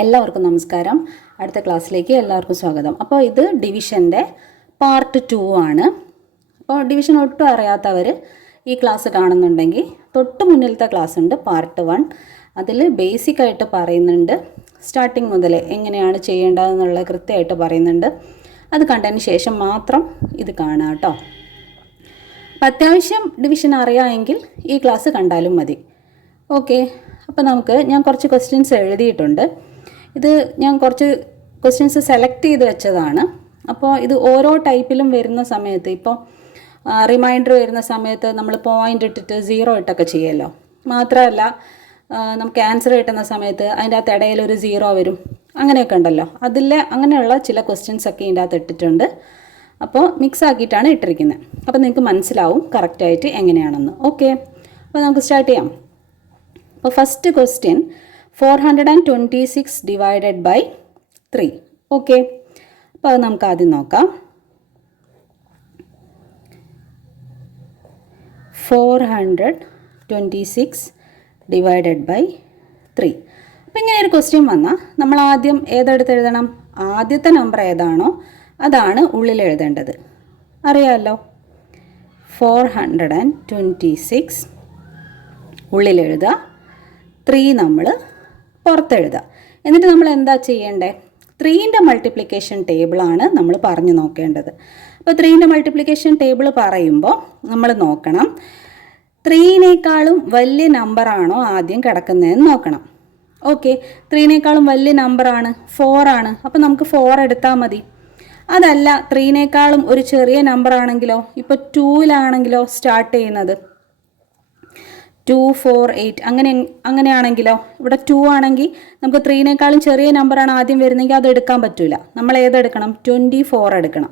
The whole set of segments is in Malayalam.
എല്ലാവർക്കും നമസ്കാരം. അടുത്ത ക്ലാസ്സിലേക്ക് എല്ലാവർക്കും സ്വാഗതം. അപ്പോൾ ഇത് ഡിവിഷൻ്റെ പാർട്ട് 2 ആണ്. അപ്പോൾ ഡിവിഷൻ ഒട്ടും അറിയാത്തവർ ഈ ക്ലാസ് കാണുന്നുണ്ടെങ്കിൽ തൊട്ട് മുന്നിലത്തെ ക്ലാസ് ഉണ്ട് പാർട്ട് 1. അതിൽ ബേസിക്കായിട്ട് പറയുന്നുണ്ട്, സ്റ്റാർട്ടിങ് മുതൽ എങ്ങനെയാണ് ചെയ്യേണ്ടതെന്നുള്ള കൃത്യമായിട്ട് പറയുന്നുണ്ട്. അത് കണ്ടതിന് ശേഷം മാത്രം ഇത് കാണാം കേട്ടോ. അപ്പം അത്യാവശ്യം ഡിവിഷൻ അറിയാമെങ്കിൽ ഈ ക്ലാസ് കണ്ടാലും മതി. ഓക്കെ, അപ്പോൾ ഞാൻ കുറച്ച് ക്വസ്റ്റ്യൻസ് എഴുതിയിട്ടുണ്ട്. ഇത് ഞാൻ കുറച്ച് ക്വസ്റ്റ്യൻസ് സെലക്ട് ചെയ്ത് വെച്ചതാണ്. അപ്പോൾ ഇത് ഓരോ ടൈപ്പിലും വരുന്ന സമയത്ത്, ഇപ്പോൾ റിമൈൻഡർ വരുന്ന സമയത്ത് നമ്മൾ പോയിൻ്റ് ഇട്ടിട്ട് 0 ഇട്ടൊക്കെ ചെയ്യുമല്ലോ. മാത്രമല്ല നമുക്ക് ആൻസർ കിട്ടുന്ന സമയത്ത് അതിൻ്റെ അകത്ത് ഇടയിൽ ഒരു 0 വരും, അങ്ങനെയൊക്കെ ഉണ്ടല്ലോ. അങ്ങനെയുള്ള ചില ക്വസ്റ്റ്യൻസ് ഒക്കെ ഇതിൻ്റെ അകത്ത് ഇട്ടിട്ടുണ്ട്. അപ്പോൾ മിക്സ് ആക്കിയിട്ടാണ് ഇട്ടിരിക്കുന്നത്. അപ്പോൾ നിങ്ങൾക്ക് മനസ്സിലാവും കറക്റ്റായിട്ട് എങ്ങനെയാണെന്ന്. ഓക്കെ, അപ്പോൾ നമുക്ക് സ്റ്റാർട്ട് ചെയ്യാം. അപ്പോൾ first question 426 divided by 3. Okay, അപ്പോൾ അത് നമുക്ക് ആദ്യം നോക്കാം. 426 ഡിവൈഡഡ് ബൈ 3. അപ്പോൾ ഇങ്ങനെ ഒരു ക്വസ്റ്റ്യൻ വന്നാൽ നമ്മൾ ആദ്യം ഏതെടുത്ത് എഴുതണം? ആദ്യത്തെ നമ്പർ ഏതാണോ അതാണ് ഉള്ളിൽ എഴുതേണ്ടത്. അറിയാമല്ലോ, 426 ഉള്ളിൽ എഴുതുക, 3 നമ്മൾ പുറത്തെഴുതുക. എന്നിട്ട് നമ്മൾ എന്താ ചെയ്യേണ്ടത്? 3ൻ്റെ മൾട്ടിപ്ലിക്കേഷൻ ടേബിളാണ് നമ്മൾ പറഞ്ഞു നോക്കേണ്ടത്. അപ്പോൾ 3ൻ്റെ മൾട്ടിപ്ലിക്കേഷൻ ടേബിൾ പറയുമ്പോൾ നമ്മൾ നോക്കണം, 3നേക്കാളും വലിയ നമ്പറാണോ ആദ്യം കിടക്കുന്നതെന്ന് നോക്കണം. ഓക്കെ, 3നേക്കാളും വലിയ നമ്പറാണ് 4 ആണ്. അപ്പോൾ നമുക്ക് 4 എടുത്താൽ മതി. അതല്ല 3നേക്കാളും ഒരു ചെറിയ നമ്പർ ആണെങ്കിലോ, ഇപ്പോൾ 2ലാണെങ്കിലോ സ്റ്റാർട്ട് ചെയ്യുന്നത് 2, 4, 8 അങ്ങനെയാണെങ്കിലോ, ഇവിടെ 2 ആണെങ്കിൽ നമുക്ക് 3നേക്കാളും ചെറിയ നമ്പറാണ് ആദ്യം വരുന്നതെങ്കിൽ അത് എടുക്കാൻ പറ്റില്ല. നമ്മൾ ഏതെടുക്കണം? 24 എടുക്കണം.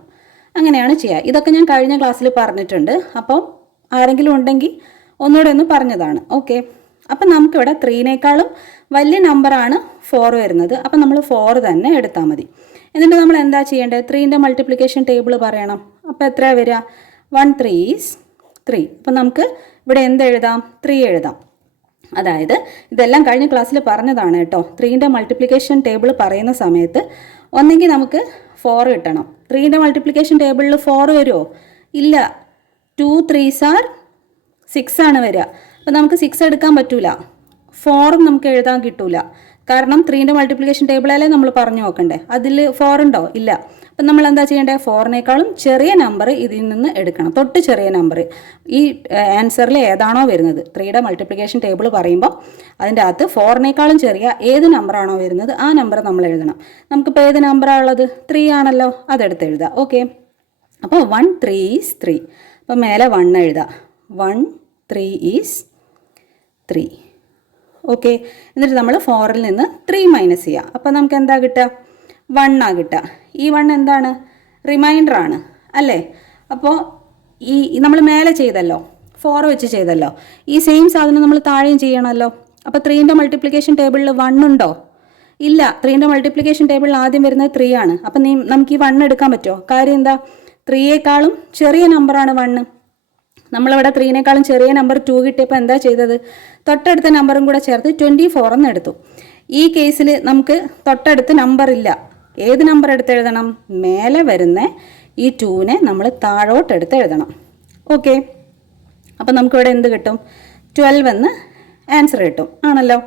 അങ്ങനെയാണ് ചെയ്യുക. ഇതൊക്കെ ഞാൻ കഴിഞ്ഞ ക്ലാസ്സിൽ പറഞ്ഞിട്ടുണ്ട്. അപ്പം ആരെങ്കിലും ഉണ്ടെങ്കിൽ ഒന്നുകൂടെ ഒന്ന് പറഞ്ഞതാണ്. ഓക്കെ, അപ്പം നമുക്കിവിടെ 3നേക്കാളും വലിയ നമ്പറാണ് 4 വരുന്നത്. അപ്പം നമ്മൾ 4 തന്നെ എടുത്താൽ മതി. എന്നിട്ട് നമ്മൾ എന്താ ചെയ്യേണ്ടത്? 3ൻ്റെ മൾട്ടിപ്ലിക്കേഷൻ ടേബിൾ പറയണം. അപ്പോൾ എത്രയാണ് വരിക? 1 3 is 3. അപ്പം നമുക്ക് ഇവിടെ എന്തെഴുതാം? 3 എഴുതാം. അതായത് ഇതെല്ലാം കഴിഞ്ഞ ക്ലാസ്സിൽ പറഞ്ഞതാണ് കേട്ടോ. 3ൻ്റെ മൾട്ടിപ്ലിക്കേഷൻ ടേബിൾ പറയുന്ന സമയത്ത് ഒന്നെങ്കിൽ നമുക്ക് 4 കിട്ടണം. 3ൻ്റെ മൾട്ടിപ്ലിക്കേഷൻ ടേബിളിൽ 4 വരുമോ? ഇല്ല. 2 3s are 6 ആണ് വരിക. അപ്പോൾ നമുക്ക് 6 എടുക്കാൻ പറ്റൂല. 4 നമുക്ക് എഴുതാൻ കിട്ടൂല. കാരണം 3ൻ്റെ മൾട്ടിപ്ലിക്കേഷൻ ടേബിളല്ലേ നമ്മൾ പറഞ്ഞു നോക്കണ്ടേ. അതിൽ 4 ഉണ്ടോ? ഇല്ല. അപ്പം നമ്മൾ എന്താ ചെയ്യേണ്ടത്? 4നേക്കാളും ചെറിയ നമ്പർ ഇതിൽ നിന്ന് എടുക്കണം, തൊട്ട് ചെറിയ നമ്പർ. ഈ ആൻസറിൽ ഏതാണോ വരുന്നത്, 3യുടെ മൾട്ടിപ്ലിക്കേഷൻ ടേബിൾ പറയുമ്പോൾ അതിൻ്റെ അകത്ത് 4നേക്കാളും ചെറിയ ഏത് നമ്പറാണോ വരുന്നത് ആ നമ്പർ നമ്മൾ എഴുതണം. നമുക്കിപ്പോൾ ഏത് നമ്പറാണ് ഉള്ളത്? 3 ആണല്ലോ, അതെടുത്ത് എഴുതുക. ഓക്കെ, അപ്പോൾ 1 3 is 3. അപ്പോൾ മേലെ 1 എഴുതുക. 1 3 is 3. ഓക്കെ, എന്നിട്ട് നമ്മൾ 4ൽ നിന്ന് 3 മൈനസ് ചെയ്യുക. അപ്പോൾ നമുക്ക് എന്താ കിട്ടുക? 1 ആ കിട്ടുക. ഈ 1 എന്താണ്? റിമൈൻഡർ ആണ് അല്ലേ? അപ്പോൾ നമ്മൾ മേലെ ചെയ്തല്ലോ, 4 വെച്ച് ചെയ്തല്ലോ, ഈ സെയിം സാധനം നമ്മൾ താഴെയും ചെയ്യണമല്ലോ. അപ്പോൾ 3ൻ്റെ മൾട്ടിപ്ലിക്കേഷൻ ടേബിളിൽ 1 ഉണ്ടോ? ഇല്ല. 3ൻ്റെ മൾട്ടിപ്ലിക്കേഷൻ ടേബിളിൽ ആദ്യം വരുന്നത് 3 ആണ്. അപ്പം നമുക്ക് ഈ 1 എടുക്കാൻ പറ്റുമോ? കാര്യം എന്താ? 3യേക്കാളും ചെറിയ നമ്പറാണ് 1. നമ്മളിവിടെ 3നേക്കാളും ചെറിയ നമ്പർ 2 കിട്ടിയപ്പോൾ എന്താ ചെയ്തത്? തൊട്ടടുത്ത നമ്പറും കൂടെ ചേർത്ത് 24 എന്ന് എടുത്തു. ഈ കേസിൽ നമുക്ക് തൊട്ടടുത്ത് നമ്പർ ഇല്ല. ഏത് നമ്പർ എടുത്ത് എഴുതണം? മേലെ വരുന്ന ഈ 2നെ നമ്മൾ താഴോട്ട് എടുത്ത് എഴുതണം. ഓക്കെ, അപ്പം നമുക്കിവിടെ എന്ത് കിട്ടും? 12 എന്ന് ആൻസർ കിട്ടും ആണല്ലോ.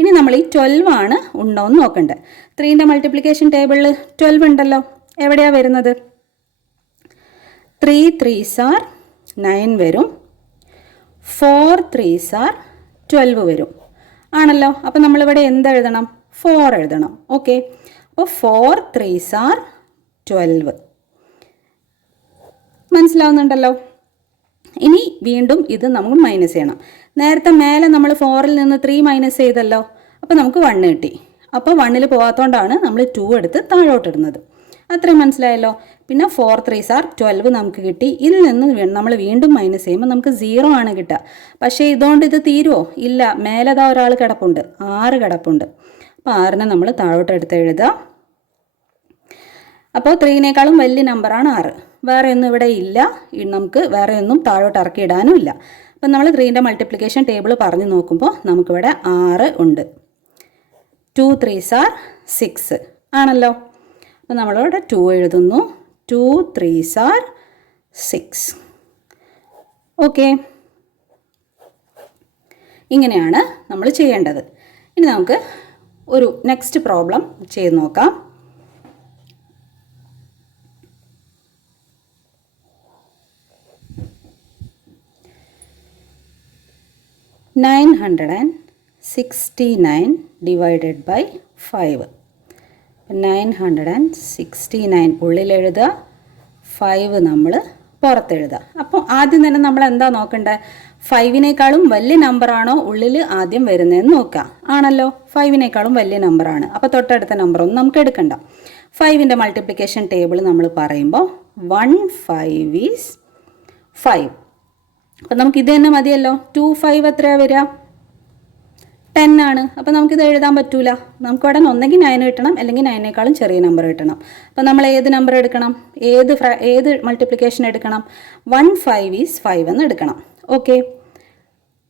ഇനി നമ്മൾ ഈ 12 ആണ് ഉണ്ടോ എന്ന് നോക്കണ്ടേ. 3ൻ്റെ മൾട്ടിപ്ലിക്കേഷൻ ടേബിളിൽ 12 ഉണ്ടല്ലോ. എവിടെയാണ് വരുന്നത്? 3 3s are 9 വരും, 4 3s are 12 വരും ആണല്ലോ. അപ്പം നമ്മളിവിടെ എന്തെഴുതണം? 4 എഴുതണം. ഓക്കെ, അപ്പോൾ 4 3s are 12. മനസ്സിലാവുന്നുണ്ടല്ലോ. ഇനി വീണ്ടും ഇത് നമുക്ക് മൈനസ് ചെയ്യണം. നേരത്തെ മേലെ നമ്മൾ 4ൽ നിന്ന് 3 മൈനസ് ചെയ്തല്ലോ. അപ്പോൾ നമുക്ക് 1 കിട്ടി. അപ്പോൾ 1ൽ പോകാത്തതുകൊണ്ടാണ് നമ്മൾ 2 എടുത്ത് താഴോട്ടിടുന്നത്. അത്രയും മനസ്സിലായല്ലോ. പിന്നെ 4 3s are 12 നമുക്ക് കിട്ടി. ഇതിൽ നിന്ന് നമ്മൾ വീണ്ടും മൈനസ് ചെയ്യുമ്പോൾ നമുക്ക് 0 ആണ് കിട്ടുക. പക്ഷേ ഇതുകൊണ്ട് ഇത് തീരുമോ? ഇല്ല. മേലതാ ഒരാൾ കിടപ്പുണ്ട്, 6 കിടപ്പുണ്ട്. അപ്പോൾ 6നെ നമ്മൾ താഴോട്ട് എടുത്ത് എഴുതുക. അപ്പോൾ 3നേക്കാളും വലിയ നമ്പറാണ് 6. വേറെ ഒന്നും ഇവിടെ ഇല്ല. നമുക്ക് വേറെ ഒന്നും താഴോട്ട് ഇറക്കി ഇടാനും ഇല്ല. അപ്പം നമ്മൾ 3ൻ്റെ മൾട്ടിപ്ലിക്കേഷൻ ടേബിൾ പറഞ്ഞു നോക്കുമ്പോൾ നമുക്കിവിടെ 6 ഉണ്ട്. 2 3s are 6 ആണല്ലോ. അപ്പോൾ നമ്മളിവിടെ 2 എഴുതുന്നു. 2 3s are 6. ഓക്കെ, ഇങ്ങനെയാണ് നമ്മൾ ചെയ്യേണ്ടത്. ഇനി നമുക്ക് ഒരു നെക്സ്റ്റ് പ്രോബ്ലം ചെയ്ത് നോക്കാം. (969 divided by 5). 969 ഉള്ളിൽ എഴുതുക, 5 നമ്മൾ പുറത്തെഴുതുക. അപ്പോൾ ആദ്യം തന്നെ നമ്മൾ എന്താ നോക്കേണ്ടത്? 5നേക്കാളും വലിയ നമ്പറാണോ ഉള്ളിൽ ആദ്യം വരുന്നതെന്ന് നോക്കുക. ആണല്ലോ, 5നേക്കാളും വലിയ നമ്പറാണ്. അപ്പോൾ തൊട്ടടുത്ത നമ്പറൊന്നും നമുക്ക് എടുക്കണ്ട. 5ൻ്റെ മൾട്ടിപ്ലിക്കേഷൻ ടേബിൾ നമ്മൾ പറയുമ്പോൾ 1 5 ഈസ് 5. അപ്പം നമുക്ക് ഇത് തന്നെ മതിയല്ലോ. 2 5 എത്രയാണ് വരിക? 10 ആണ്. അപ്പോൾ നമുക്കിത് എഴുതാൻ പറ്റൂല. നമുക്ക് ഇവിടെ ഒന്നെങ്കിൽ 9 കിട്ടണം, അല്ലെങ്കിൽ 9നേക്കാളും ചെറിയ നമ്പർ കിട്ടണം. അപ്പോൾ നമ്മൾ ഏത് നമ്പർ എടുക്കണം? ഏത് മൾട്ടിപ്ലിക്കേഷൻ എടുക്കണം? 1 5 ഈസ് 5 എന്ന് എടുക്കണം. ഓക്കെ,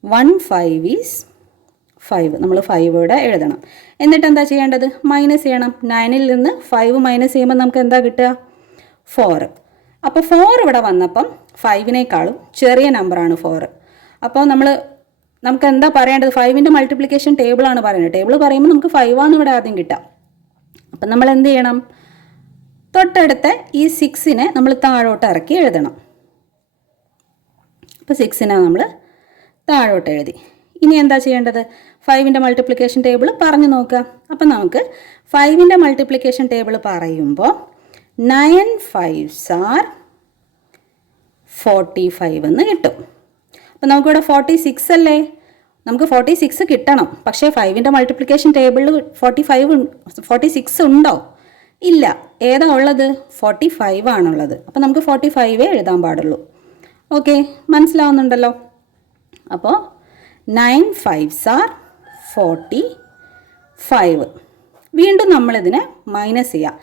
1 5 ഈസ് 5 നമ്മൾ 5 ഇവിടെ എഴുതണം. എന്നിട്ട് എന്താ ചെയ്യേണ്ടത്? മൈനസ് ചെയ്യണം. 9ൽ നിന്ന് 5 മൈനസ് ചെയ്യുമ്പോൾ നമുക്ക് എന്താ കിട്ടുക? 4. അപ്പോൾ 4 ഇവിടെ വന്നപ്പം 5നേക്കാളും ചെറിയ നമ്പറാണ് 4. അപ്പോൾ നമുക്ക് എന്താ പറയേണ്ടത്? 5ൻ്റെ മൾട്ടിപ്ലിക്കേഷൻ ടേബിളാണ് പറയുന്നത്. ടേബിൾ പറയുമ്പോൾ നമുക്ക് 5 ആണ് ഇവിടെ ആദ്യം കിട്ടുക. അപ്പം നമ്മൾ എന്ത് ചെയ്യണം? തൊട്ടടുത്ത ഈ 6നെ നമ്മൾ താഴോട്ട് ഇറക്കി എഴുതണം. അപ്പോൾ 6നെ നമ്മൾ താഴോട്ട് എഴുതി. ഇനി എന്താ ചെയ്യേണ്ടത്? 5ൻ്റെ മൾട്ടിപ്ലിക്കേഷൻ ടേബിൾ പറഞ്ഞു നോക്കുക. അപ്പം നമുക്ക് 5ൻ്റെ മൾട്ടിപ്ലിക്കേഷൻ ടേബിൾ പറയുമ്പോൾ 9 5s are 45 എന്ന് കിട്ടും. അപ്പം നമുക്കിവിടെ 46 അല്ലേ? നമുക്ക് 46 കിട്ടണം. പക്ഷേ 5ൻ്റെ മൾട്ടിപ്ലിക്കേഷൻ ടേബിളിൽ 46 ഉണ്ടോ? ഇല്ല. ഏതാ ഉള്ളത്? 45 ആണുള്ളത്. അപ്പം നമുക്ക് 45 എഴുതാൻ പാടുള്ളൂ. ഓക്കെ, മനസ്സിലാവുന്നുണ്ടല്ലോ. അപ്പോൾ 9 5s are 45. വീണ്ടും നമ്മളിതിനെ മൈനസ് ചെയ്യുക.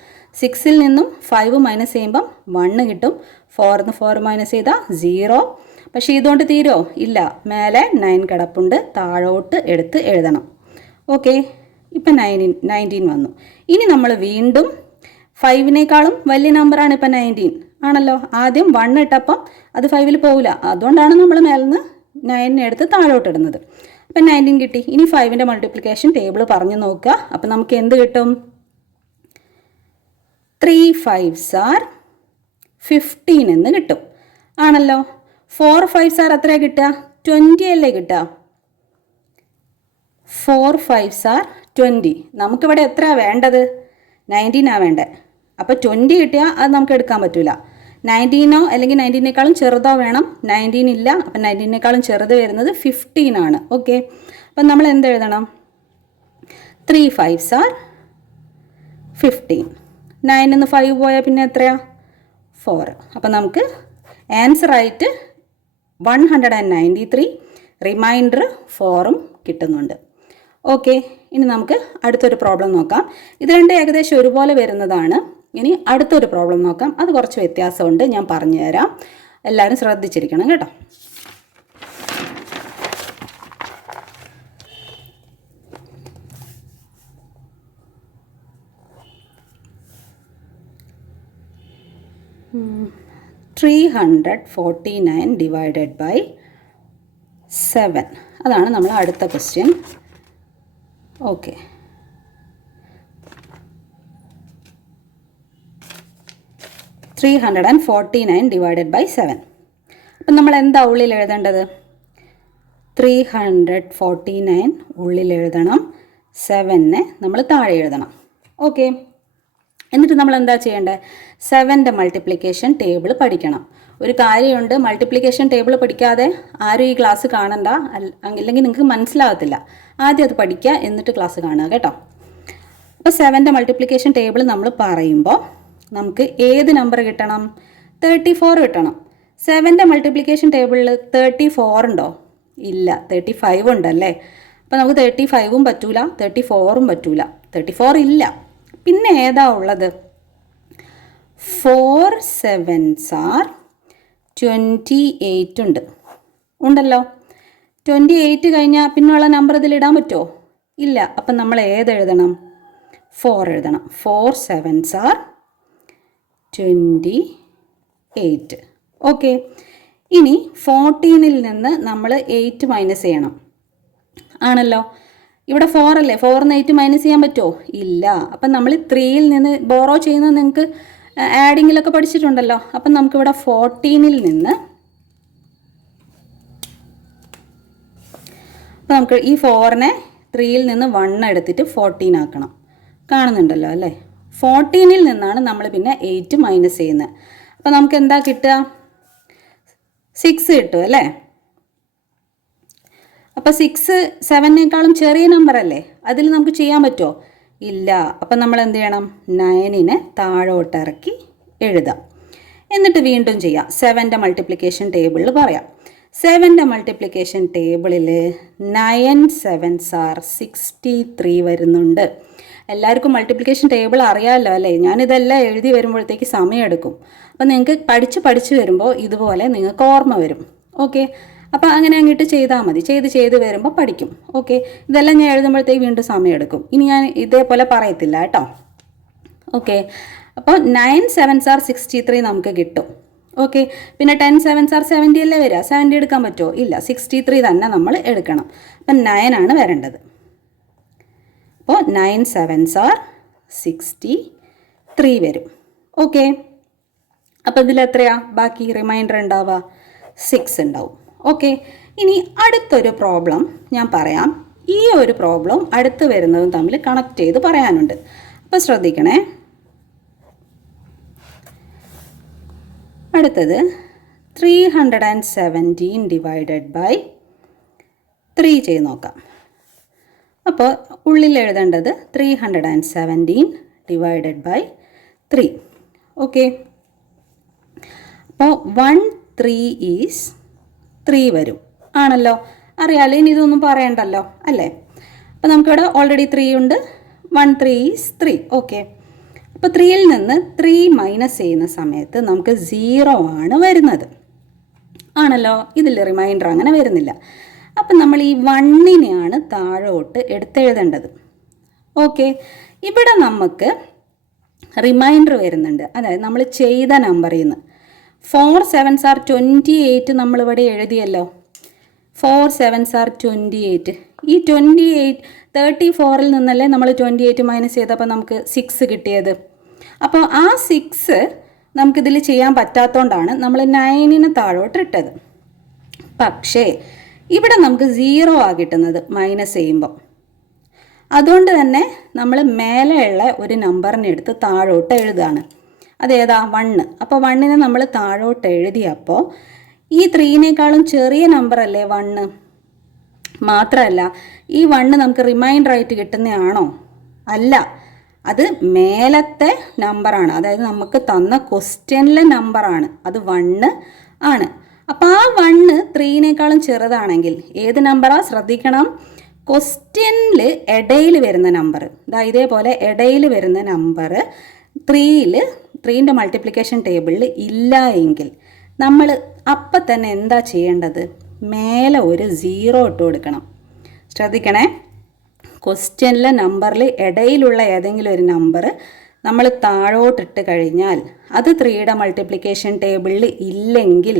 6ൽ നിന്നും 5 മൈനസ് ചെയ്യുമ്പം 1 കിട്ടും. 4ന്ന് 4 മൈനസ് ചെയ്താൽ 0. പക്ഷേ ഇതുകൊണ്ട് തീരോ? ഇല്ല. മേലെ 9 കിടപ്പുണ്ട്, താഴോട്ട് എടുത്ത് എഴുതണം. ഓക്കെ, ഇപ്പം 19 വന്നു. ഇനി നമ്മൾ വീണ്ടും 5നേക്കാളും വലിയ നമ്പറാണ് ഇപ്പം 19 ആണല്ലോ. ആദ്യം 1 ഇട്ടപ്പം അത് 5ൽ പോവില്ല. അതുകൊണ്ടാണ് നമ്മൾ മേലെന്ന് 9 എടുത്ത് താഴോട്ട് ഇടുന്നത്. അപ്പം 19 കിട്ടി. ഇനി 5ൻ്റെ മൾട്ടിപ്ലിക്കേഷൻ ടേബിൾ പറഞ്ഞു നോക്കുക. അപ്പം നമുക്ക് എന്ത് കിട്ടും? 3 5s are 15 എന്ന് കിട്ടും. ആണല്ലോ. 4 5s are എത്രയാണ് കിട്ടുക? 20 അല്ലേ കിട്ടുക? 4 5s are 20. നമുക്കിവിടെ എത്രയാണ് വേണ്ടത്? 19 വേണ്ടത്. അപ്പോൾ 20 കിട്ടിയാൽ അത് നമുക്ക് എടുക്കാൻ പറ്റില്ല. 19 അല്ലെങ്കിൽ 19നേക്കാളും ചെറുതോ വേണം. 19 ഇല്ല. അപ്പം 19നേക്കാളും ചെറുത് വരുന്നത് 15 ആണ്. ഓക്കെ, അപ്പം നമ്മൾ എന്ത് എഴുതണം? 3 5s are 15. 9ൽ നിന്ന് 5 പോയാൽ പിന്നെ എത്രയാണ്? 4. അപ്പം നമുക്ക് ആൻസർ ആയിട്ട് 193, റിമൈൻഡർ 4ഉം കിട്ടുന്നുണ്ട്. ഓക്കെ, ഇനി നമുക്ക് അടുത്തൊരു പ്രോബ്ലം നോക്കാം. ഇത് രണ്ടും ഏകദേശം ഒരുപോലെ വരുന്നതാണ്. ഇനി അടുത്തൊരു പ്രോബ്ലം നോക്കാം. അത് കുറച്ച് വ്യത്യാസമുണ്ട്, ഞാൻ പറഞ്ഞു തരാം. എല്ലാവരും ശ്രദ്ധിച്ചിരിക്കണം കേട്ടോ. Hmm. 349 divided by 7. അതാണ് നമ്മൾ അടുത്ത ക്വസ്റ്റ്യൻ. Okay, (349 divided by 7). അപ്പം നമ്മൾ എന്താ ഉള്ളിൽ എഴുതേണ്ടത്? 349 ഉള്ളിൽ എഴുതണം, 7നെ നമ്മൾ താഴെ എഴുതണം. ഓക്കെ, എന്നിട്ട് നമ്മൾ എന്താ ചെയ്യേണ്ടത്? 7ൻ്റെ മൾട്ടിപ്ലിക്കേഷൻ ടേബിൾ പഠിക്കണം. ഒരു കാര്യമുണ്ട്, മൾട്ടിപ്ലിക്കേഷൻ ടേബിൾ പഠിക്കാതെ ആരും ഈ ക്ലാസ് കാണണ്ട, അല്ലെങ്കിൽ നിങ്ങൾക്ക് മനസ്സിലാകത്തില്ല. ആദ്യം അത് പഠിക്കുക, എന്നിട്ട് ക്ലാസ് കാണുക കേട്ടോ. അപ്പോൾ 7ൻ്റെ മൾട്ടിപ്ലിക്കേഷൻ ടേബിൾ നമ്മൾ പറയുമ്പോൾ നമുക്ക് ഏത് നമ്പർ കിട്ടണം? 34 കിട്ടണം. 7ൻ്റെ മൾട്ടിപ്ലിക്കേഷൻ ടേബിളിൽ 34 ഉണ്ടോ? ഇല്ല, 35 ഉണ്ടല്ലേ. അപ്പോൾ നമുക്ക് 35ഉം പറ്റൂല, 34ഉം പറ്റൂല. 34 ഇല്ല. പിന്നെ ഏതാ ഉള്ളത്? 4 7s are 28 ഉണ്ടല്ലോ. 28 കഴിഞ്ഞാൽ പിന്നെയുള്ള നമ്പർ ഇതിലിടാൻ പറ്റുമോ? ഇല്ല. അപ്പം നമ്മൾ ഏതെഴുതണം? 4 എഴുതണം. 4 7s are 28. ഓക്കെ, ഇനി 14ൽ നിന്ന് നമ്മൾ 8 മൈനസ് ചെയ്യണം ആണല്ലോ. ഇവിടെ 4 അല്ലേ, 4ന്ന് 8 മൈനസ് ചെയ്യാൻ പറ്റുമോ? ഇല്ല. അപ്പം നമ്മൾ 3ൽ നിന്ന് ബോറോ ചെയ്യുന്നത് നിങ്ങൾക്ക് ആഡിങ്ങിലൊക്കെ പഠിച്ചിട്ടുണ്ടല്ലോ. അപ്പം നമുക്കിവിടെ 14ൽ നിന്ന് അപ്പോൾ നമുക്ക് ഈ 4നെ 3ൽ നിന്ന് 1 എടുത്തിട്ട് 14 ആക്കണം. കാണുന്നുണ്ടല്ലോ അല്ലേ? 14ൽ നിന്നാണ് നമ്മൾ പിന്നെ 8 മൈനസ് ചെയ്യുന്നത്. അപ്പോൾ നമുക്ക് എന്താ കിട്ടുക? 6 കിട്ടും അല്ലേ? അപ്പോൾ 6 7നേക്കാളും ചെറിയ നമ്പർ അല്ലേ, അതിൽ നമുക്ക് ചെയ്യാൻ പറ്റുമോ? ഇല്ല. അപ്പം നമ്മൾ എന്ത് ചെയ്യണം? 9നെ താഴോട്ടിറക്കി എഴുതാം. എന്നിട്ട് വീണ്ടും ചെയ്യാം. 7ൻ്റെ മൾട്ടിപ്ലിക്കേഷൻ ടേബിളിൽ പറയാം. 7ൻ്റെ മൾട്ടിപ്ലിക്കേഷൻ ടേബിളിൽ 9 7s are 63 വരുന്നുണ്ട്. എല്ലാവർക്കും മൾട്ടിപ്ലിക്കേഷൻ ടേബിൾ അറിയാമല്ലോ അല്ലേ? ഞാനിതെല്ലാം എഴുതി വരുമ്പോഴത്തേക്ക് സമയമെടുക്കും. അപ്പോൾ നിങ്ങൾക്ക് പഠിച്ച് വരുമ്പോൾ ഇതുപോലെ നിങ്ങൾക്ക് ഓർമ്മ വരും. ഓക്കെ, അപ്പോൾ അങ്ങനെ അങ്ങോട്ട് ചെയ്താൽ മതി. ചെയ്ത് വരുമ്പോൾ പഠിക്കും. ഓക്കെ, ഇതെല്ലാം ഞാൻ എഴുതുമ്പോഴത്തേക്ക് വീണ്ടും സമയമെടുക്കും. ഇനി ഞാൻ ഇതേപോലെ പറയത്തില്ല കേട്ടോ. ഓക്കെ, അപ്പോൾ 9 7s are 63 നമുക്ക് കിട്ടും. ഓക്കെ, പിന്നെ 10 7s are 70 അല്ലേ വരിക? 70 എടുക്കാൻ പറ്റുമോ? ഇല്ല, 63 തന്നെ നമ്മൾ എടുക്കണം. അപ്പം 9 ആണ് വരേണ്ടത്. അപ്പോൾ 9 7s are 63 വരും. ഓക്കെ, അപ്പോൾ ഇതിൽ എത്രയാ ബാക്കി റിമൈൻഡർ ഉണ്ടാവുക? 6 ഉണ്ടാവും. ഓക്കെ, ഇനി അടുത്തൊരു പ്രോബ്ലം ഞാൻ പറയാം. ഈ ഒരു പ്രോബ്ലം അടുത്ത് വരുന്നതും തമ്മിൽ കണക്ട് ചെയ്ത് പറയാനുണ്ട്. അപ്പോൾ ശ്രദ്ധിക്കണേ. അടുത്തത് 317 ഡിവൈഡഡ് ബൈ 3 ചെയ്ത് നോക്കാം. അപ്പോൾ ഉള്ളിൽ എഴുതേണ്ടത് 317 ഡിവൈഡഡ് ബൈ 3. ഓക്കെ, അപ്പോൾ 1 3 ഈസ് 3 വരും ആണല്ലോ, അറിയാമല്ലോ. ഇനി ഇതൊന്നും പറയണ്ടല്ലോ അല്ലേ? അപ്പോൾ നമുക്കിവിടെ ഓൾറെഡി 3 ഉണ്ട്. 1 3 ഈസ് 3. ഓക്കെ, അപ്പോൾ 3ൽ നിന്ന് 3 മൈനസ് ചെയ്യുന്ന സമയത്ത് നമുക്ക് 0 ആണ് വരുന്നത് ആണല്ലോ. ഇതിൽ റിമൈൻഡർ അങ്ങനെ വരുന്നില്ല. അപ്പം നമ്മൾ ഈ 1നെയാണ് താഴോട്ട് എടുത്തെഴുതേണ്ടത്. ഓക്കെ, ഇവിടെ നമുക്ക് റിമൈൻഡർ വരുന്നുണ്ട്. അതായത് നമ്മൾ ചെയ്ത നമ്പറിൽ നിന്ന് 4 7s are 28 നമ്മളിവിടെ എഴുതിയല്ലോ. 4 7s are 28. ഈ 28 34ൽ നിന്നല്ലേ നമ്മൾ 28 മൈനസ് ചെയ്തപ്പോൾ നമുക്ക് 6 കിട്ടിയത്. അപ്പോൾ ആ 6 നമുക്കിതിൽ ചെയ്യാൻ പറ്റാത്തതുകൊണ്ടാണ് നമ്മൾ 9ന് താഴോട്ടിട്ടത്. പക്ഷേ ഇവിടെ നമുക്ക് 0 ആ കിട്ടുന്നത് മൈനസ് ചെയ്യുമ്പോൾ. അതുകൊണ്ട് തന്നെ നമ്മൾ മേലെയുള്ള ഒരു നമ്പറിനെ എടുത്ത് താഴോട്ട് എഴുതുകയാണ്. അതേതാ? 1. അപ്പോൾ 1നെ നമ്മൾ താഴോട്ട് എഴുതിയപ്പോൾ ഈ 3നേക്കാളും ചെറിയ നമ്പറല്ലേ 1. മാത്രമല്ല ഈ 1 നമുക്ക് റിമൈൻഡർ ആയിട്ട് കിട്ടുന്നതാണോ? അല്ല, അത് മേലത്തെ നമ്പറാണ്. അതായത് നമുക്ക് തന്ന ക്വസ്റ്റ്യനിലെ നമ്പറാണ്. അത് 1 ആണ്. അപ്പോൾ ആ 1 3നേക്കാളും ചെറുതാണെങ്കിൽ ഏത് നമ്പറാണ്? ശ്രദ്ധിക്കണം, ക്വസ്റ്റ്യനിൽ ഇടയിൽ വരുന്ന നമ്പർ. ഇതേപോലെ ഇടയിൽ വരുന്ന നമ്പർ 3ൻ്റെ മൾട്ടിപ്ലിക്കേഷൻ ടേബിളിൽ ഇല്ല എങ്കിൽ നമ്മൾ അപ്പം തന്നെ എന്താ ചെയ്യേണ്ടത്? മേലെ ഒരു 0 ഇട്ട് കൊടുക്കണം. ശ്രദ്ധിക്കണേ, ക്വസ്റ്റ്യനിലെ നമ്പറിൽ ഇടയിലുള്ള ഏതെങ്കിലും ഒരു നമ്പർ നമ്മൾ താഴോട്ടിട്ട് കഴിഞ്ഞാൽ അത് 3യുടെ മൾട്ടിപ്ലിക്കേഷൻ ടേബിളിൽ ഇല്ലെങ്കിൽ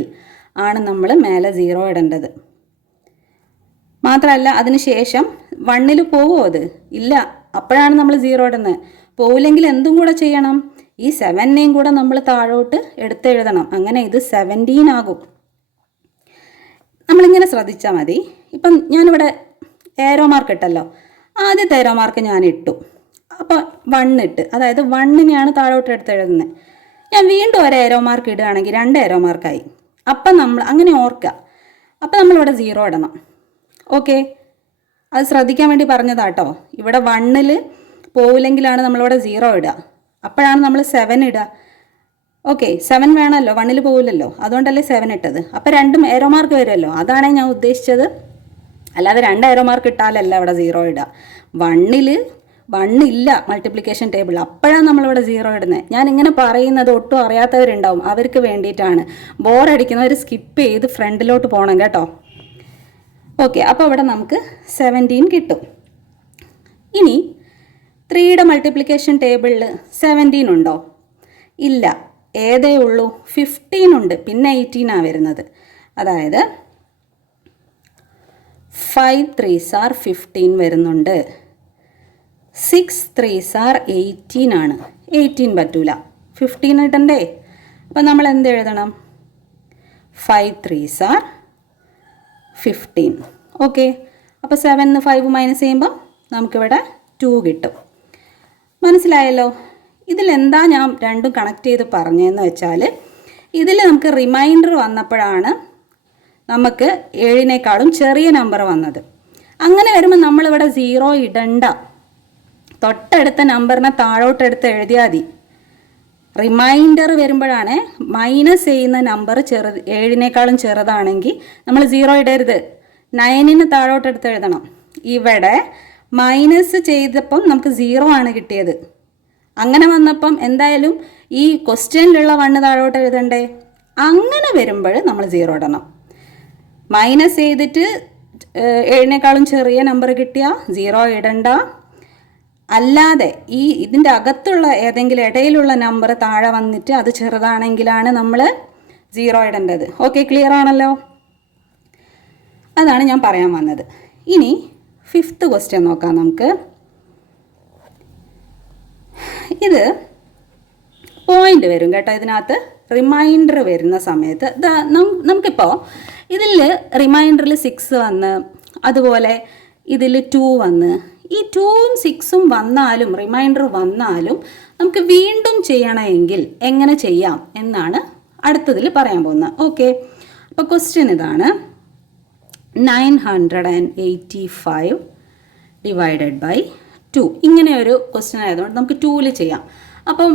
ആണ് നമ്മൾ മേലെ 0 ഇടേണ്ടത്. മാത്രമല്ല അതിന് ശേഷം 1ൽ പോകുമോ? അത് ഇല്ല. അപ്പോഴാണ് നമ്മൾ 0 ഇടുന്നത്. പോവില്ലെങ്കിൽ എന്തും കൂടെ ചെയ്യണം, ഈ 7നെയും കൂടെ നമ്മൾ താഴോട്ട് എടുത്തെഴുതണം. അങ്ങനെ ഇത് 17 ആകും. നമ്മളിങ്ങനെ ശ്രദ്ധിച്ചാൽ മതി. ഇപ്പം ഞാനിവിടെ ഏരോ മാർക്ക് ഇട്ടല്ലോ. ആദ്യത്തെ ഏരോ മാർക്ക് ഞാൻ ഇട്ടു. അപ്പോൾ 1 ഇട്ട്, അതായത് 1നെയാണ് താഴോട്ട് എടുത്തെഴുതുന്നത്. ഞാൻ വീണ്ടും ഒരു ഏരോ മാർക്ക് ഇടുകയാണെങ്കിൽ 2 ഏരോ മാർക്കായി. അപ്പം നമ്മൾ അങ്ങനെ ഓർക്കുക. അപ്പം നമ്മളിവിടെ 0 ഇടണം. ഓക്കെ, അത് ശ്രദ്ധിക്കാൻ വേണ്ടി പറഞ്ഞതാട്ടോ. ഇവിടെ 1ൽ പോവില്ലെങ്കിലാണ് നമ്മളിവിടെ 0 ഇടുക. അപ്പോഴാണ് നമ്മൾ 7 ഇടുക. ഓക്കെ, 7 വേണമല്ലോ, 1ൽ പോവില്ലല്ലോ. അതുകൊണ്ടല്ലേ 7 ഇട്ടത്. അപ്പോൾ 2 ഏരോ മാർക്ക് വരുമല്ലോ. അതാണ് ഞാൻ ഉദ്ദേശിച്ചത്. അല്ലാതെ 2 ഏരോ മാർക്ക് ഇട്ടാലല്ല ഇവിടെ 0 ഇടുക. 1ൽ 1 ഇല്ല മൾട്ടിപ്ലിക്കേഷൻ ടേബിൾ, അപ്പോഴാണ് നമ്മളിവിടെ 0 ഇടുന്നത്. ഞാൻ ഇങ്ങനെ പറയുന്നത് ഒട്ടും അറിയാത്തവരുണ്ടാവും, അവർക്ക് വേണ്ടിയിട്ടാണ്. ബോറടിക്കുന്നവർ സ്കിപ്പ് ചെയ്ത് ഫ്രണ്ടിലോട്ട് പോകണം കേട്ടോ. ഓക്കെ, അപ്പോൾ ഇവിടെ നമുക്ക് 17 കിട്ടും. ഇനി 3യുടെ മൾട്ടിപ്ലിക്കേഷൻ ടേബിളിൽ 17 ഉണ്ടോ? ഇല്ല. ഏതേ ഉള്ളൂ? 15 ഉണ്ട്. പിന്നെ 18 വരുന്നത്. അതായത് 5 3s are 15 വരുന്നുണ്ട്. 6 3s are 18 ആണ്. 18 പറ്റൂല, 15 ഇട്ടണ്ടേ. അപ്പം നമ്മൾ എന്ത് എഴുതണം? 5 3s are 15. ഓക്കെ. അപ്പോൾ 7 5 മൈനസ് ചെയ്യുമ്പോൾ നമുക്കിവിടെ 2 കിട്ടും. മനസ്സിലായല്ലോ? ഇതിലെന്താ ഞാൻ രണ്ടും കണക്ട് ചെയ്ത് പറഞ്ഞതെന്ന് വെച്ചാൽ, ഇതിൽ നമുക്ക് റിമൈൻഡർ വന്നപ്പോഴാണ് നമുക്ക് 7നേക്കാളും ചെറിയ നമ്പർ വന്നത്. അങ്ങനെ വരുമ്പോൾ നമ്മളിവിടെ 0 ഇടണ്ട, തൊട്ടടുത്ത നമ്പറിനെ താഴോട്ടെടുത്ത് എഴുതിയാൽ മതി. റിമൈൻഡർ വരുമ്പോഴാണ് മൈനസ് ചെയ്യുന്ന നമ്പർ 7നേക്കാളും ചെറുതാണെങ്കിൽ നമ്മൾ 0 ഇടരുത്, 9ന് താഴോട്ടെടുത്ത് എഴുതണം. ഇവിടെ മൈനസ് ചെയ്തപ്പം നമുക്ക് 0 ആണ് കിട്ടിയത്. അങ്ങനെ വന്നപ്പം എന്തായാലും ഈ ക്വസ്റ്റ്യനിലുള്ള 1 താഴോട്ട് എഴുതണ്ടേ? അങ്ങനെ വരുമ്പോൾ നമ്മൾ 0 ഇടണം. മൈനസ് ചെയ്തിട്ട് 7നേക്കാളും ചെറിയ നമ്പർ കിട്ടിയാൽ 0 ഇടണ്ട. അല്ലാതെ ഇതിൻ്റെ അകത്തുള്ള ഏതെങ്കിലും ഇടയിലുള്ള നമ്പർ താഴെ വന്നിട്ട് അത് ചെറുതാണെങ്കിലാണ് നമ്മൾ 0 ഇടേണ്ടത്. ഓക്കെ, ക്ലിയർ ആണല്ലോ? അതാണ് ഞാൻ പറയാൻ വന്നത്. ഇനി 5th ക്വസ്റ്റ്യൻ നോക്കാം നമുക്ക്. ഇത് പോയിന്റ് വരും കേട്ടോ. ഇതിനകത്ത് റിമൈൻഡർ വരുന്ന സമയത്ത് നമുക്കിപ്പോൾ ഇതിൽ റിമൈൻഡറിൽ 6 വന്ന്, അതുപോലെ ഇതിൽ 2 വന്ന്, ഈ 2ഉം 6ഉം വന്നാലും റിമൈൻഡർ വന്നാലും നമുക്ക് വീണ്ടും ചെയ്യണമെങ്കിൽ എങ്ങനെ ചെയ്യാം എന്നാണ് അടുത്തതിൽ പറയാൻ പോകുന്നത്. ഓക്കെ, അപ്പോൾ ക്വസ്റ്റ്യൻ ഇതാണ്. 985 ഡിവൈഡഡ് ബൈ 2. ഇങ്ങനെ ഒരു ക്വസ്റ്റ്യൻ ആയതുകൊണ്ട് നമുക്ക് 2ൽ ചെയ്യാം. അപ്പം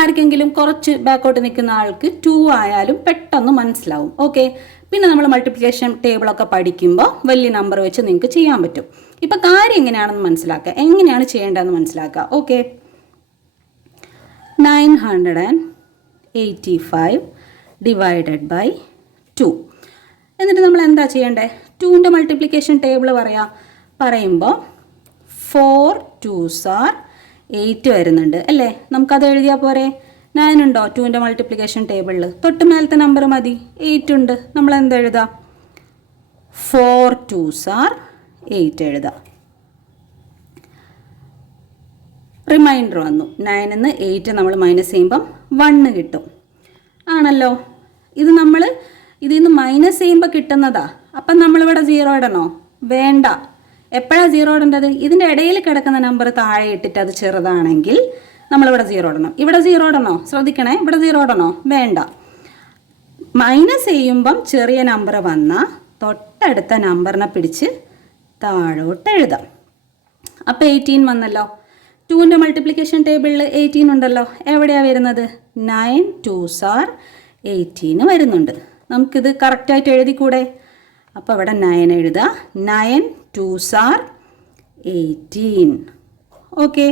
ആർക്കെങ്കിലും കുറച്ച് ബാക്കോട്ട് നിൽക്കുന്ന ആൾക്ക് 2 ആയാലും പെട്ടെന്ന് മനസ്സിലാവും. ഓക്കെ, പിന്നെ നമ്മൾ മൾട്ടിപ്ലിക്കേഷൻ ടേബിളൊക്കെ പഠിക്കുമ്പോൾ വലിയ നമ്പർ വെച്ച് നിങ്ങൾക്ക് ചെയ്യാൻ പറ്റും. ഇപ്പം കാര്യം എങ്ങനെയാണെന്ന് മനസ്സിലാക്കുക, എങ്ങനെയാണ് ചെയ്യേണ്ടതെന്ന് മനസ്സിലാക്കുക. Okay, 985 divided by 2. എന്നിട്ട് നമ്മൾ എന്താ ചെയ്യേണ്ടത്? 2ൻ്റെ മൾട്ടിപ്ലിക്കേഷൻ ടേബിൾ പറയുമ്പോൾ 4 2s are 8 വരുന്നുണ്ട് അല്ലേ? നമുക്കത് എഴുതിയാൽ പോരെ? 9 ഉണ്ടോ 2ൻ്റെ മൾട്ടിപ്ലിക്കേഷൻ ടേബിളിൽ? തൊട്ട് മേലത്തെ നമ്പർ മതി, 8 ഉണ്ട്. നമ്മൾ എന്താ എഴുതാം? 4 2s are 8 എഴുതാം. റിമൈൻഡർ വന്നു. 9ന്ന് 8 നമ്മൾ മൈനസ് ചെയ്യുമ്പം 1 കിട്ടും. ആണല്ലോ? ഇത് നമ്മൾ ഇതിൽ നിന്ന് മൈനസ് ചെയ്യുമ്പോൾ കിട്ടുന്നതാ. അപ്പം നമ്മളിവിടെ 0 ഇടണോ? വേണ്ട. എപ്പോഴാണ് 0 ഇടേണ്ടത്? ഇതിൻ്റെ ഇടയിൽ കിടക്കുന്ന നമ്പർ താഴെ ഇട്ടിട്ട് അത് ചെറുതാണെങ്കിൽ നമ്മളിവിടെ 0 ഇടണം. ഇവിടെ 0 ഇടണോ? ശ്രദ്ധിക്കണേ, ഇവിടെ 0 ഇടണോ? വേണ്ട. മൈനസ് ചെയ്യുമ്പം ചെറിയ നമ്പർ വന്നാൽ തൊട്ടടുത്ത നമ്പറിനെ പിടിച്ച് താഴോട്ട് എഴുതാം. അപ്പോൾ 18 വന്നല്ലോ. 2ൻ്റെ മൾട്ടിപ്ലിക്കേഷൻ ടേബിളിൽ 18 ഉണ്ടല്ലോ. എവിടെയാണ് വരുന്നത്? 9 2s are 18 വരുന്നുണ്ട്. നമുക്കിത് കറക്റ്റായിട്ട് എഴുതിക്കൂടെ? അപ്പോൾ ഇവിടെ 9 എഴുതുക. 9 2s are 18. ഓക്കെ,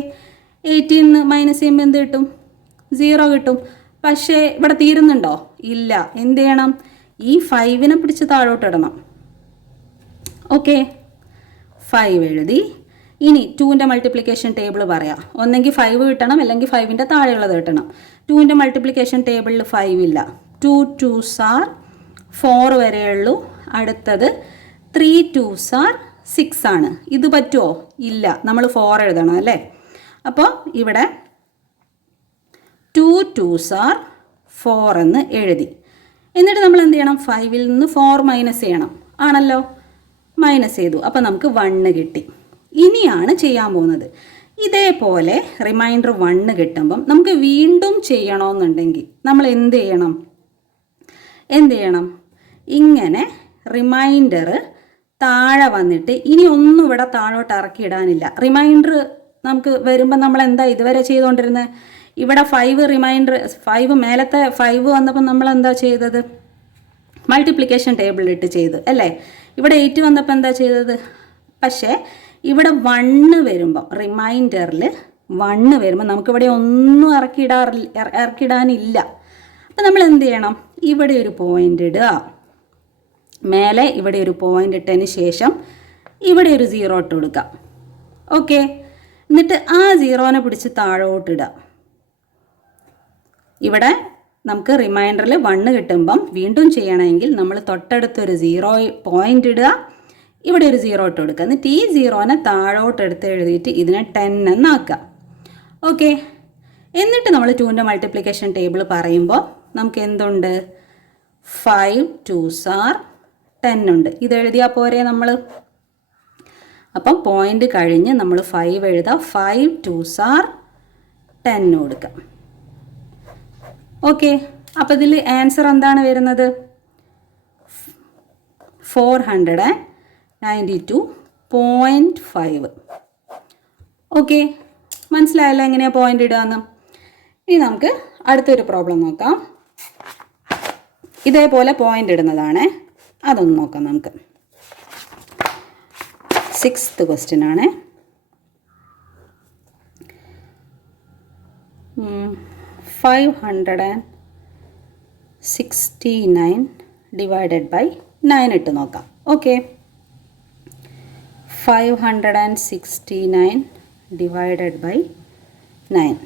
18 മൈനസ് ചെയ്യുമ്പോൾ എന്ത് കിട്ടും? 0 കിട്ടും. പക്ഷേ ഇവിടെ തീരുന്നുണ്ടോ? ഇല്ല. എന്ത് ചെയ്യണം? ഈ 5നെ പിടിച്ച് താഴോട്ട് ഇടണം. ഓക്കെ, 5 എഴുതി. ഇനി 2ൻ്റെ മൾട്ടിപ്ലിക്കേഷൻ ടേബിൾ പറയാം. ഒന്നെങ്കിൽ 5 കിട്ടണം, അല്ലെങ്കിൽ 5ൻ്റെ താഴെയുള്ളത് കിട്ടണം. 2ൻ്റെ മൾട്ടിപ്ലിക്കേഷൻ ടേബിളിൽ 5 ഇല്ല. 2 2s are 4 വരെയുള്ളൂ. അടുത്തത് 3 2s are 6 ആണ്. ഇത് പറ്റുമോ? ഇല്ല. നമ്മൾ 4 എഴുതണം അല്ലേ? അപ്പോൾ ഇവിടെ 2 2s are 4 എന്ന് എഴുതി. എന്നിട്ട് നമ്മൾ എന്ത് ചെയ്യണം? 5ൽ നിന്ന് 4 മൈനസ് ചെയ്യണം. ആണല്ലോ? മൈനസ് ചെയ്തു. അപ്പോൾ നമുക്ക് 1 കിട്ടി. ഇനിയാണ് ചെയ്യാൻ പോകുന്നത്. ഇതേപോലെ റിമൈൻഡർ 1 കിട്ടുമ്പം നമുക്ക് വീണ്ടും ചെയ്യണമെന്നുണ്ടെങ്കിൽ നമ്മൾ എന്ത് ചെയ്യണം? ഇങ്ങനെ റിമൈൻഡർ താഴെ വന്നിട്ട് ഇനി ഒന്നും ഇവിടെ താഴോട്ട് ഇറക്കിയിടാനില്ല. റിമൈൻഡർ നമുക്ക് വരുമ്പോൾ നമ്മൾ എന്താ ഇതുവരെ ചെയ്തുകൊണ്ടിരുന്നത്? ഇവിടെ 5 മേലത്തെ 5 വന്നപ്പോൾ നമ്മൾ എന്താ ചെയ്തത്? മൾട്ടിപ്ലിക്കേഷൻ ടേബിളിലിട്ട് ചെയ്തു അല്ലേ? ഇവിടെ 8 വന്നപ്പോൾ എന്താ ചെയ്തത്? പക്ഷേ ഇവിടെ 1 വരുമ്പോൾ റിമൈൻഡറിൽ 1 വരുമ്പോൾ നമുക്കിവിടെ ഒന്നും ഇറക്കിയിടാനില്ല. അപ്പം നമ്മൾ എന്ത് ചെയ്യണം? ഇവിടെ ഒരു പോയിൻ്റ് ഇടുക. മേലെ ഇവിടെ ഒരു പോയിൻ്റ് ഇട്ടതിന് ശേഷം ഇവിടെ ഒരു 0 ഇട്ട് കൊടുക്കാം. ഓക്കെ, എന്നിട്ട് ആ സീറോനെ പിടിച്ച് താഴോട്ടിടുക. ഇവിടെ നമുക്ക് റിമൈൻഡറിൽ 1 കിട്ടുമ്പം വീണ്ടും ചെയ്യണമെങ്കിൽ നമ്മൾ തൊട്ടടുത്തൊരു 0 പോയിൻ്റ് ഇടുക, ഇവിടെ ഒരു 0 ഇട്ട് കൊടുക്കുക. എന്നിട്ട് ഈ 0നെ താഴോട്ടെടുത്ത് എഴുതിയിട്ട് ഇതിനെ 10 എന്നാക്കുക. ഓക്കെ, എന്നിട്ട് നമ്മൾ 2ൻ്റെ മൾട്ടിപ്ലിക്കേഷൻ ടേബിൾ പറയുമ്പോൾ നമുക്ക് എന്തുണ്ട്? 5 2s are 10 ഉണ്ട്. ഇത് എഴുതിയാൽ പോരെ നമ്മൾ? അപ്പം പോയിൻ്റ് കഴിഞ്ഞ് നമ്മൾ 5 എഴുതുക, 5 2s are 10 കൊടുക്കുക. ഓക്കെ, അപ്പോൾ ഇതിൽ ആൻസർ എന്താണ് വരുന്നത്? 492.5. ഓക്കെ, മനസ്സിലായല്ലോ എങ്ങനെയാണ് പോയിൻ്റ് ഇടുകയെന്ന്. ഇനി നമുക്ക് അടുത്തൊരു പ്രോബ്ലം നോക്കാം. ഇതേപോലെ പോയിൻ്റ് ഇടുന്നതാണ്, അതൊന്ന് നോക്കാം നമുക്ക്. 6th ക്വസ്റ്റ്യൻ ആണ്. 569 ഡിവൈഡഡ് ബൈ 9 ഇട്ട് നോക്കാം. Okay, 569 divided by 9.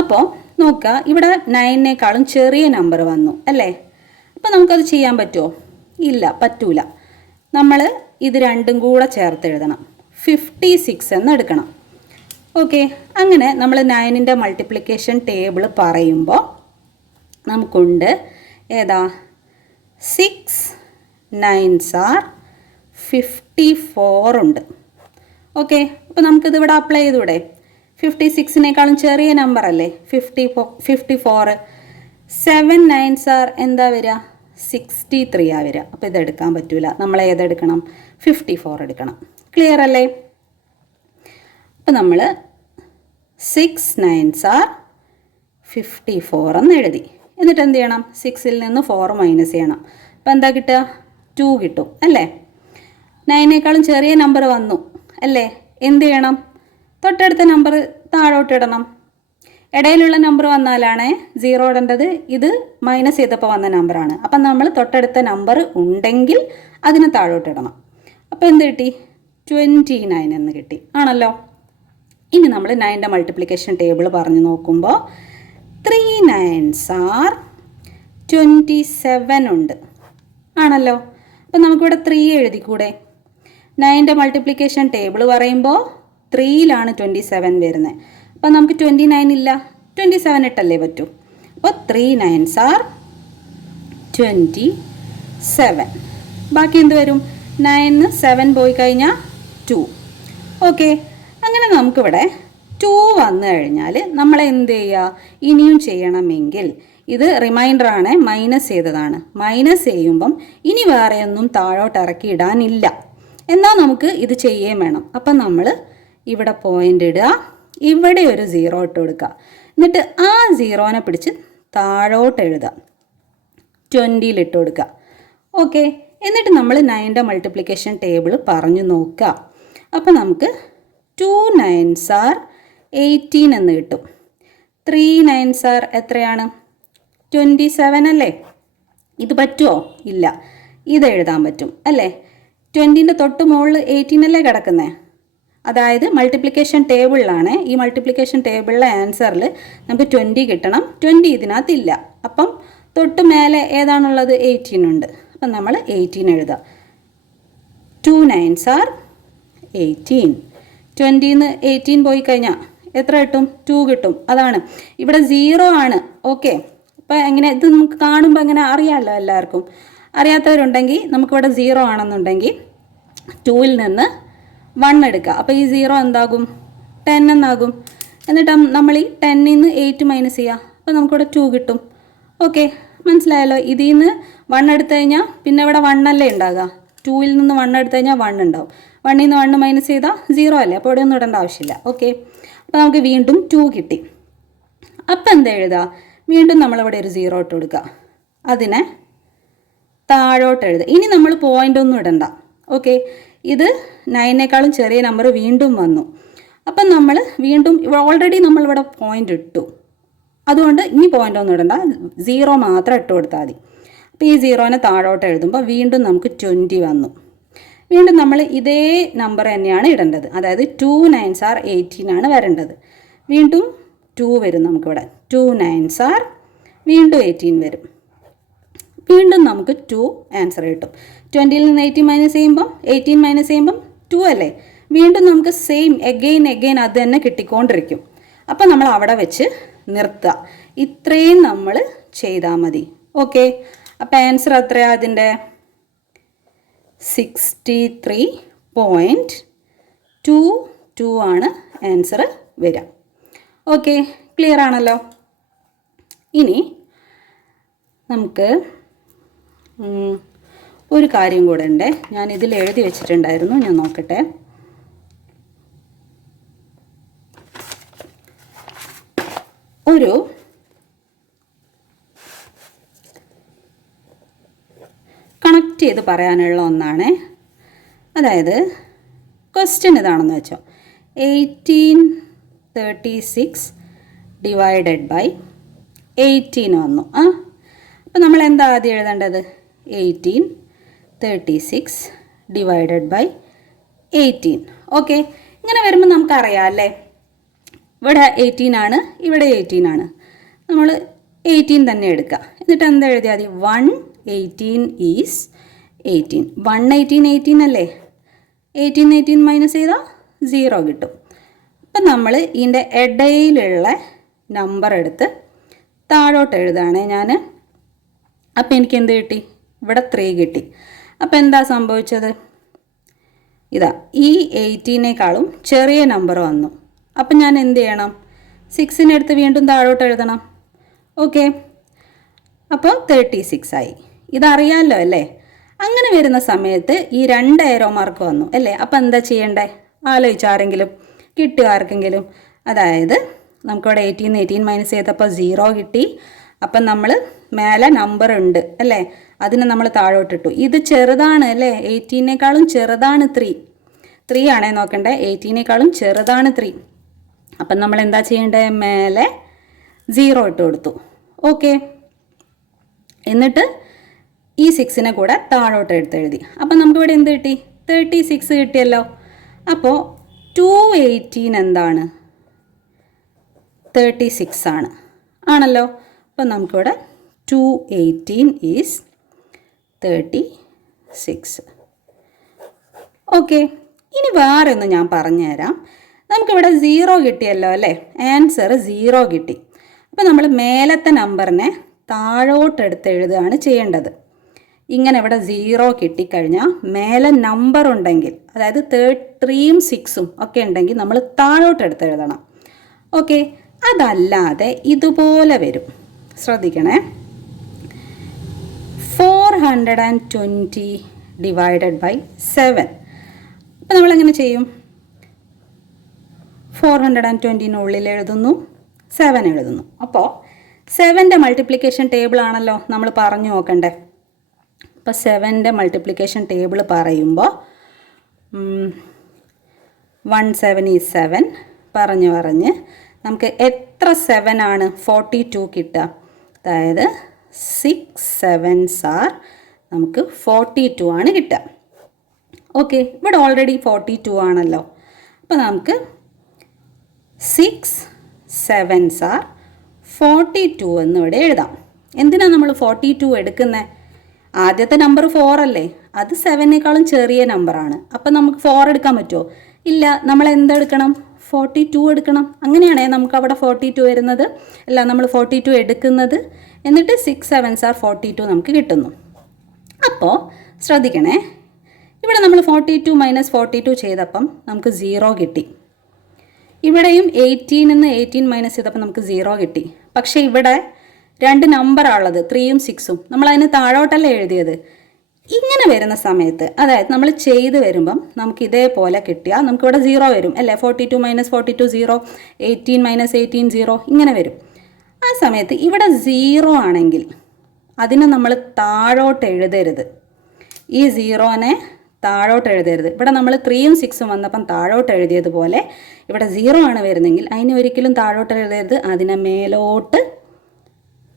അപ്പോൾ നോക്കുക, ഇവിടെ 9നേക്കാളും ചെറിയ നമ്പർ വന്നു അല്ലേ? അപ്പോൾ നമുക്കത് ചെയ്യാൻ പറ്റുമോ? ഇല്ല, പറ്റൂല. നമ്മൾ ഇത് രണ്ടും കൂടെ ചേർത്ത് എഴുതണം. 56 എന്ന് എടുക്കണം. ഓക്കെ, അങ്ങനെ നമ്മൾ 9ൻ്റെ മൾട്ടിപ്ലിക്കേഷൻ ടേബിൾ പറയുമ്പോൾ നമുക്കുണ്ട് ഏതാ? 6 9s are 54 ഉണ്ട്. ഓക്കെ, അപ്പോൾ നമുക്കിത് ഇവിടെ അപ്ലൈ ചെയ്തൂടെ? 56നേക്കാളും ചെറിയ നമ്പർ അല്ലേ 54. 7 9s are എന്താ വരിക? 63 ആ വരിക. അപ്പോൾ ഇതെടുക്കാൻ പറ്റൂല. നമ്മൾ ഏതെടുക്കണം? 54 എടുക്കണം. ക്ലിയർ അല്ലേ? അപ്പോൾ നമ്മൾ 6 9s are 54 എന്ന് എഴുതി. എന്നിട്ട് എന്ത് ചെയ്യണം? 6ൽ നിന്ന് 4 മൈനസ് ചെയ്യണം. അപ്പോൾ എന്താ കിട്ടുക? 2 കിട്ടും അല്ലേ? 9നേക്കാളും ചെറിയ നമ്പർ വന്നു അല്ലേ? എന്ത് ചെയ്യണം? തൊട്ടടുത്ത നമ്പർ താഴോട്ടിടണം. ഇടയിലുള്ള നമ്പർ വന്നാലാണ് 0 ഇടേണ്ടത്. ഇത് മൈനസ് ചെയ്തപ്പോൾ വന്ന നമ്പറാണ്. അപ്പം നമ്മൾ തൊട്ടടുത്ത നമ്പർ ഉണ്ടെങ്കിൽ അതിന് താഴോട്ടിടണം. അപ്പോൾ എന്ത് കിട്ടി? 29 എന്ന് കിട്ടി. ആണല്ലോ. ഇനി നമ്മൾ 9ൻ്റെ മൾട്ടിപ്ലിക്കേഷൻ ടേബിൾ പറഞ്ഞു നോക്കുമ്പോൾ 3 9s are 27 ഉണ്ട്. ആണല്ലോ. അപ്പം നമുക്കിവിടെ 3 എഴുതിക്കൂടെ? 9ൻ്റെ മൾട്ടിപ്ലിക്കേഷൻ ടേബിൾ പറയുമ്പോൾ 3ലാണ് 27 വരുന്നത്. അപ്പം നമുക്ക് 29 ഇല്ല, 27 ഇട്ടല്ലേ പറ്റൂ. അപ്പോൾ 3 9s are 27. ബാക്കി എന്ത് വരും? 9 7 പോയി കഴിഞ്ഞാൽ 2. ഓക്കെ, അങ്ങനെ നമുക്കിവിടെ 2 വന്നു കഴിഞ്ഞാൽ നമ്മൾ എന്ത് ചെയ്യുക? ഇനിയും ചെയ്യണമെങ്കിൽ ഇത് റിമൈൻഡറാണ്, മൈനസ് ചെയ്തതാണ്. മൈനസ് ചെയ്യുമ്പം ഇനി വേറെ ഒന്നും താഴോട്ട് ഇറക്കി ഇടാനില്ല. എന്നാൽ നമുക്ക് ഇത് ചെയ്യുകയും വേണം. അപ്പം നമ്മൾ ഇവിടെ പോയിൻ്റ് ഇടുക, ഇവിടെ ഒരു 0 ഇട്ട് കൊടുക്കുക. എന്നിട്ട് ആ 0നെ പിടിച്ച് താഴോട്ട് എഴുതുക, 20ൽ ഇട്ട് കൊടുക്കുക. ഓക്കെ, എന്നിട്ട് നമ്മൾ 9ൻ്റെ മൾട്ടിപ്ലിക്കേഷൻ ടേബിൾ പറഞ്ഞു നോക്കുക. അപ്പോൾ നമുക്ക് 2 9s are 18 എന്ന് കിട്ടും. 3 9s are എത്രയാണ്? 27 അല്ലേ? ഇത് പറ്റുമോ? ഇല്ല, ഇത് എഴുതാൻ പറ്റും അല്ലേ? 20ൻ്റെ തൊട്ട് മുകളിൽ 18 അല്ലേ കിടക്കുന്നത്? അതായത് മൾട്ടിപ്ലിക്കേഷൻ ടേബിളിലാണ്. ഈ മൾട്ടിപ്ലിക്കേഷൻ ടേബിളിലെ ആൻസറിൽ നമുക്ക് 20 കിട്ടണം. 20 ഇതിനകത്തില്ല. അപ്പം തൊട്ട് മേലെ ഏതാണുള്ളത്? 18 ഉണ്ട്. അപ്പം നമ്മൾ 18 എഴുതുക. 2 9s are 18. 20ന്ന് 18 പോയി കഴിഞ്ഞാൽ എത്ര കിട്ടും? 2 കിട്ടും. അതാണ് ഇവിടെ 0 ആണ്. ഓക്കെ, അപ്പോൾ എങ്ങനെ ഇത് നമുക്ക് കാണുമ്പോൾ എങ്ങനെ അറിയാമല്ലോ എല്ലാവർക്കും. അറിയാത്തവരുണ്ടെങ്കിൽ നമുക്കിവിടെ 0 ആണെന്നുണ്ടെങ്കിൽ 2ൽ നിന്ന് 1 എടുക്കുക. അപ്പോൾ ഈ 0 എന്താകും? 10 എന്നാകും. എന്നിട്ട് നമ്മൾ ഈ 10ൽ നിന്ന് 8 മൈനസ് ചെയ്യുക. അപ്പോൾ നമുക്കിവിടെ 2 കിട്ടും. ഓക്കെ, മനസ്സിലായല്ലോ. ഇതിൽ നിന്ന് 1 എടുത്തു കഴിഞ്ഞാൽ പിന്നെ ഇവിടെ 1 അല്ലേ ഉണ്ടാകുക. 2ൽ നിന്ന് 1 എടുത്തു കഴിഞ്ഞാൽ 1 ഉണ്ടാവും. 1ൽ നിന്ന് 1 മൈനസ് ചെയ്താൽ 0 അല്ലേ? അപ്പോൾ ഇവിടെ ഒന്നും ഇടേണ്ട ആവശ്യമില്ല. ഓക്കെ, അപ്പോൾ നമുക്ക് വീണ്ടും 2 കിട്ടി. അപ്പം എന്താ എഴുതുക? വീണ്ടും നമ്മളിവിടെ ഒരു 0 ഇട്ട് കൊടുക്കുക. അതിനെ താഴോട്ട് എഴുതുക. ഇനി നമ്മൾ പോയിൻ്റ് ഒന്നും ഇടണ്ട. ഓക്കെ, ഇത് 9നേക്കാളും ചെറിയ നമ്പർ വീണ്ടും വന്നു. അപ്പം നമ്മൾ വീണ്ടും ഓൾറെഡി നമ്മളിവിടെ പോയിൻ്റ് ഇട്ടു. അതുകൊണ്ട് ഇനി പോയിൻ്റ് ഒന്നും ഇടണ്ട, 0 മാത്രം ഇട്ട് കൊടുത്താൽ മതി. അപ്പോൾ ഈ 0നെ താഴോട്ട് എഴുതുമ്പോൾ വീണ്ടും നമുക്ക് 20 വന്നു. വീണ്ടും നമ്മൾ ഇതേ നമ്പർ തന്നെയാണ് ഇടേണ്ടത്. അതായത് 2 9s are 18 ആണ് വരേണ്ടത്. വീണ്ടും 2 വരും നമുക്കിവിടെ. 2 9s are വീണ്ടും 18 വരും. വീണ്ടും നമുക്ക് 2 ആൻസർ കിട്ടും. 20ൽ നിന്ന് 18 മൈനസ് ചെയ്യുമ്പം 18 മൈനസ് ചെയ്യുമ്പം 2 അല്ലേ. വീണ്ടും നമുക്ക് സെയിം എഗെയിൻ അത് തന്നെ കിട്ടിക്കൊണ്ടിരിക്കും. അപ്പം നമ്മൾ അവിടെ വെച്ച് നിർത്തുക. ഇത്രയും നമ്മൾ ചെയ്താൽ മതി. ഓക്കെ, അപ്പം ആൻസർ എത്രയാണ് അതിൻ്റെ? 63.22 ആണ് ആൻസർ വരിക. ഓക്കെ, ക്ലിയർ ആണല്ലോ. ഇനി നമുക്ക് ഒരു കാര്യം കൂടെ ഉണ്ട്. ഞാൻ ഇതിൽ എഴുതി വെച്ചിട്ടുണ്ടായിരുന്നു, ഞാൻ നോക്കട്ടെ. ഒരു കണക്ട് ചെയ്ത് പറയാനുള്ള ഒന്നാണ്. അതായത് ക്വസ്റ്റ്യൻ ഇതാണെന്ന് വെച്ചോ, 1836 ഡിവൈഡഡ് ബൈ 18 വന്നു. അപ്പം നമ്മൾ എന്താ ആദ്യം എഴുതേണ്ടത്? 1836 ഡിവൈഡഡ് ബൈ 18. ഓക്കെ, ഇങ്ങനെ വരുമ്പോൾ നമുക്കറിയാം അല്ലേ, ഇവിടെ 18 ആണ്, ഇവിടെ 18 ആണ്. നമ്മൾ 18 തന്നെ എടുക്കുക. എന്നിട്ട് എന്താ എഴുതിയാൽ മതി? 118 ഈസ് 18. 118 18 അല്ലേ. 18 മൈനസ് ചെയ്താൽ 0 കിട്ടും. അപ്പം നമ്മൾ ഇതിൻ്റെ ഇടയിലുള്ള നമ്പർ എടുത്ത് താഴോട്ട് എഴുതുകയാണേ ഞാൻ. അപ്പം എനിക്ക് എന്ത് കിട്ടി? ഇവിടെ 3 കിട്ടി. അപ്പം എന്താ സംഭവിച്ചത്? ഇതാ, ഈ 18നേക്കാളും ചെറിയ നമ്പർ വന്നു. അപ്പം ഞാൻ എന്ത് ചെയ്യണം? 6നെ എടുത്ത് വീണ്ടും താഴോട്ട് എഴുതണം. ഓക്കെ, അപ്പോൾ 36 ആയി. ഇതറിയാമല്ലോ അല്ലേ. അങ്ങനെ വരുന്ന സമയത്ത് ഈ 2 ഏരോ മാർക്ക് വന്നു അല്ലേ. അപ്പം എന്താ ചെയ്യണ്ടേ? ആലോചിച്ചാരെങ്കിലും കിട്ടുക ആർക്കെങ്കിലും? അതായത് നമുക്കിവിടെ 18 മൈനസ് ചെയ്തപ്പോൾ 0 കിട്ടി. അപ്പം നമ്മൾ മേലെ നമ്പർ ഉണ്ട് അല്ലേ, അതിനെ നമ്മൾ താഴോട്ടിട്ടു. ഇത് ചെറുതാണ് അല്ലേ, 18നേക്കാളും ചെറുതാണ് 3 ആണേ നോക്കണ്ടേ. 18നേക്കാളും ചെറുതാണ് 3. അപ്പം നമ്മൾ എന്താ ചെയ്യേണ്ടത്? മേലെ 0 ഇട്ട് കൊടുത്തു. ഓക്കെ, എന്നിട്ട് ഈ 6നെ കൂടെ താഴോട്ട് എഴുതി. അപ്പം നമുക്കിവിടെ എന്ത് കിട്ടി? 36 കിട്ടിയല്ലോ. അപ്പോൾ 218 എന്താണ്? 36 ആണ്, ആണല്ലോ. അപ്പം നമുക്കിവിടെ 218 ഈസ് 36. ഓക്കെ, ഇനി വേറെ ഒന്ന് ഞാൻ പറഞ്ഞുതരാം. നമുക്കിവിടെ 0 കിട്ടിയല്ലോ അല്ലേ, ആൻസർ 0 കിട്ടി. അപ്പോൾ നമ്മൾ മേലത്തെ നമ്പറിനെ താഴോട്ടെടുത്ത് എഴുതുകയാണ് ചെയ്യേണ്ടത്. ഇങ്ങനെ ഇവിടെ 0 കിട്ടിക്കഴിഞ്ഞാൽ മേലെ നമ്പർ ഉണ്ടെങ്കിൽ, അതായത് 3ഉം 6ഉം ഒക്കെ ഉണ്ടെങ്കിൽ നമ്മൾ താഴോട്ടെടുത്ത് എഴുതണം. ഓക്കെ, അതല്ലാതെ ഇതുപോലെ വരും. ശ്രദ്ധിക്കണേ. 420 ഡിവൈഡഡ് ബൈ 7. അപ്പോൾ നമ്മളെങ്ങനെ ചെയ്യും? 420 എഴുതുന്നു, 7 എഴുതുന്നു. അപ്പോൾ 7ൻ്റെ മൾട്ടിപ്ലിക്കേഷൻ ടേബിൾ ആണല്ലോ നമ്മൾ പറഞ്ഞു നോക്കണ്ടേ. അപ്പോൾ 7ൻ്റെ മൾട്ടിപ്ലിക്കേഷൻ ടേബിൾ പറയുമ്പോൾ 1 7 ഈസ് 7 പറഞ്ഞ് നമുക്ക് എത്ര 7 ആണ് 42 കിട്ടുക? അതായത് 6 7s are നമുക്ക് 42 ആണ് കിട്ടുക. ഓക്കെ, ഇവിടെ ഓൾറെഡി 42 ആണല്ലോ. അപ്പോൾ നമുക്ക് 6 7s are 42 എന്നിവിടെ എഴുതാം. എന്തിനാണ് നമ്മൾ 42 എടുക്കുന്നത്? ആദ്യത്തെ നമ്പർ 4 അല്ലേ, അത് 7നേക്കാളും ചെറിയ നമ്പറാണ്. അപ്പം നമുക്ക് 4 എടുക്കാൻ പറ്റുമോ? ഇല്ല. നമ്മൾ എന്തെടുക്കണം? 42 എടുക്കണം. അങ്ങനെയാണേ നമുക്ക് അവിടെ 42 വരുന്നത്. അല്ല, നമ്മൾ 42 എടുക്കുന്നത്. എന്നിട്ട് 6 7s are 42 നമുക്ക് കിട്ടുന്നു. അപ്പോൾ ശ്രദ്ധിക്കണേ, ഇവിടെ നമ്മൾ 42 മൈനസ് 42 ചെയ്തപ്പം നമുക്ക് 0 കിട്ടി. ഇവിടെയും 18 നിന്ന് 18 മൈനസ് ചെയ്തപ്പോൾ നമുക്ക് 0 കിട്ടി. പക്ഷേ ഇവിടെ 2 നമ്പറാണുള്ളത്, 3ഉം 6ഉം. നമ്മളതിന് താഴോട്ടല്ലേ എഴുതിയത്. ഇങ്ങനെ വരുന്ന സമയത്ത്, അതായത് നമ്മൾ ചെയ്ത് വരുമ്പം നമുക്ക് ഇതേപോലെ കിട്ടിയാൽ നമുക്കിവിടെ 0 വരും അല്ലേ. 42 മൈനസ് 42 0, 18 മൈനസ് 18 0, ഇങ്ങനെ വരും. ആ സമയത്ത് ഇവിടെ 0 ആണെങ്കിൽ അതിനെ നമ്മൾ താഴോട്ട് എഴുതരുത്. ഈ 0നെ താഴോട്ട് എഴുതരുത്. ഇവിടെ നമ്മൾ 3ഉം 6ഉം വന്നപ്പം താഴോട്ട് എഴുതിയതുപോലെ ഇവിടെ 0 ആണ് വരുന്നതെങ്കിൽ അതിനെ ഒരിക്കലും താഴോട്ട് എഴുതരുത്, അതിനെ മേലോട്ട്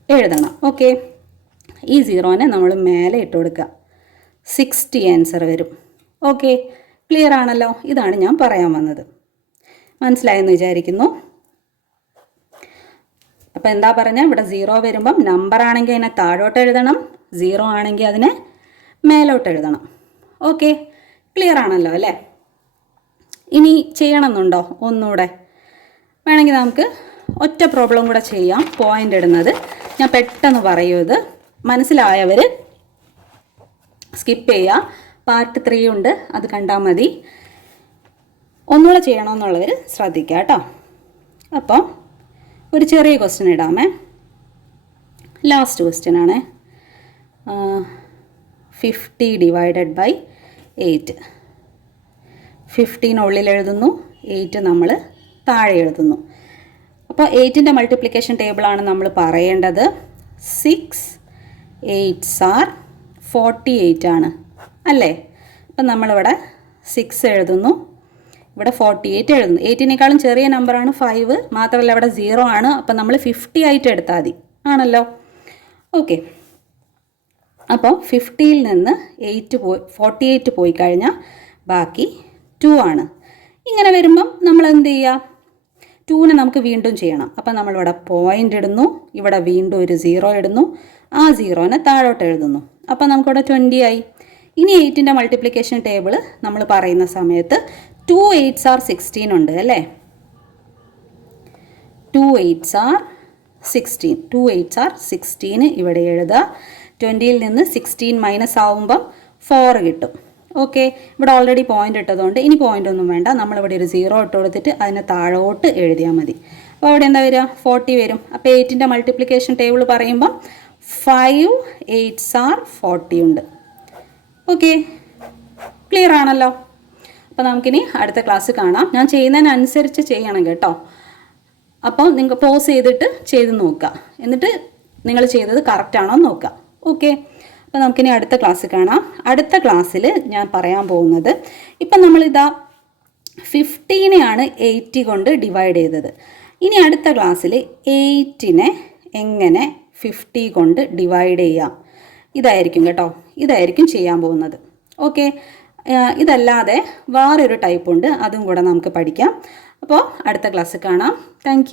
എഴുതണം. ഓക്കെ, ഈ 0നെ നമ്മൾ മേലെ ഇട്ട് കൊടുക്കുക. 60 ആൻസർ വരും. ഓക്കെ, ക്ലിയർ ആണല്ലോ? ഇതാണ് ഞാൻ പറയാൻ വന്നത്. മനസ്സിലായെന്ന് വിചാരിക്കുന്നു. അപ്പോൾ എന്താ പറഞ്ഞാൽ, ഇവിടെ 0 വരുമ്പം നമ്പർ ആണെങ്കിൽ അതിനെ താഴോട്ട് എഴുതണം, 0 ആണെങ്കിൽ അതിനെ മേലോട്ട് എഴുതണം. ഓക്കെ, ക്ലിയർ ആണല്ലോ അല്ലേ? ഇനി ചെയ്യണമെന്നുണ്ടോ ഒന്നുകൂടെ? വേണമെങ്കിൽ നമുക്ക് ഒറ്റ പ്രോബ്ലം കൂടെ ചെയ്യാം, പോയിൻ്റ് ഇടുന്നത്. ഞാൻ പെട്ടെന്ന് പറയൂ, ഇത് മനസ്സിലായവർ സ്കിപ്പ് ചെയ്യുക. പാർട്ട് 3 ഉണ്ട്, അത് കണ്ടാൽ മതി. ഒന്നുകൂടെ ചെയ്യണമെന്നുള്ളവർ ശ്രദ്ധിക്കുക കേട്ടോ. അപ്പോൾ ഒരു ചെറിയ ക്വസ്റ്റ്യൻ ഇടാമേ. ലാസ്റ്റ് ക്വസ്റ്റ്യൻ ആണ്. 50 ഡിവൈഡഡ് ബൈ 8. 15 ഉള്ളിൽ എഴുതുന്നു, 8 നമ്മൾ താഴെ എഴുതുന്നു. അപ്പോൾ 8ൻ്റെ മൾട്ടിപ്ലിക്കേഷൻ ടേബിളാണ് നമ്മൾ പറയേണ്ടത്. 6 8s are 48 ആണ് അല്ലേ? അപ്പം നമ്മളിവിടെ 6 എഴുതുന്നു, ഇവിടെ 48 എഴുതുന്നു. 8നേക്കാളും ചെറിയ നമ്പറാണ് 5, മാത്രമല്ല ഇവിടെ 0 ആണ്. അപ്പം നമ്മൾ 50 ആയിട്ട് എടുത്താൽ മതി ആണല്ലോ. ഓക്കെ, അപ്പോൾ 50ൽ നിന്ന് 48 പോയി കഴിഞ്ഞാൽ ബാക്കി 2 ആണ്. ഇങ്ങനെ വരുമ്പം നമ്മൾ എന്ത് ചെയ്യുക? 2നെ നമുക്ക് വീണ്ടും ചെയ്യണം. അപ്പം നമ്മളിവിടെ പോയിൻ്റ് ഇടുന്നു, ഇവിടെ വീണ്ടും ഒരു 0 ഇടുന്നു, ആ 0നെ താഴോട്ട് എഴുതുന്നു. അപ്പം നമുക്കിവിടെ 20 ആയി. ഇനി 8ൻ്റെ മൾട്ടിപ്ലിക്കേഷൻ ടേബിൾ നമ്മൾ പറയുന്ന സമയത്ത് 2 8s are 16 ഉണ്ട് അല്ലേ? 2 8s are 16. 2 8s are 16 ഇവിടെ എഴുതുക. 20ൽ നിന്ന് 16 മൈനസ് ആവുമ്പം 4 കിട്ടും. ഓക്കെ, ഇവിടെ ഓൾറെഡി പോയിൻ്റ് ഇട്ടതുകൊണ്ട് ഇനി പോയിൻ്റ് ഒന്നും വേണ്ട. നമ്മളിവിടെ ഒരു 0 ഇട്ട് കൊടുത്തിട്ട് അതിനെ താഴോട്ട് എഴുതിയാൽ മതി. അപ്പോൾ അവിടെ എന്താ വരിക? 40 വരും. അപ്പോൾ 8ൻ്റെ മൾട്ടിപ്ലിക്കേഷൻ ടേബിൾ പറയുമ്പം 5 8s are 40 ഉണ്ട്. ഓക്കെ, ക്ലിയർ ആണല്ലോ? അപ്പോൾ നമുക്കിനി അടുത്ത ക്ലാസ് കാണാം. ഞാൻ ചെയ്യുന്നതിനനുസരിച്ച് ചെയ്യണം കേട്ടോ. അപ്പോൾ നിങ്ങൾ പോസ് ചെയ്തിട്ട് ചെയ്ത് നോക്കുക, എന്നിട്ട് നിങ്ങൾ ചെയ്തത് കറക്റ്റാണോ എന്ന് നോക്കുക. ഓക്കെ, അപ്പോൾ നമുക്കിനി അടുത്ത ക്ലാസ് കാണാം. അടുത്ത ക്ലാസ്സിൽ ഞാൻ പറയാൻ പോകുന്നത്, ഇപ്പം നമ്മളിതാ 15നെയാണ് 80 കൊണ്ട് ഡിവൈഡ് ചെയ്തത്. ഇനി അടുത്ത ക്ലാസ്സിൽ 8നെ എങ്ങനെ 50 കൊണ്ട് ഡിവൈഡ് ചെയ്യാം, ഇതായിരിക്കും കേട്ടോ. ഇതായിരിക്കും ചെയ്യാൻ പോകുന്നത്. ഓക്കെ, ഇതല്ലാതെ വേറൊരു ടൈപ്പ് ഉണ്ട്, അതും കൂടെ നമുക്ക് പഠിക്കാം. അപ്പോൾ അടുത്ത ക്ലാസ് കാണാം. താങ്ക്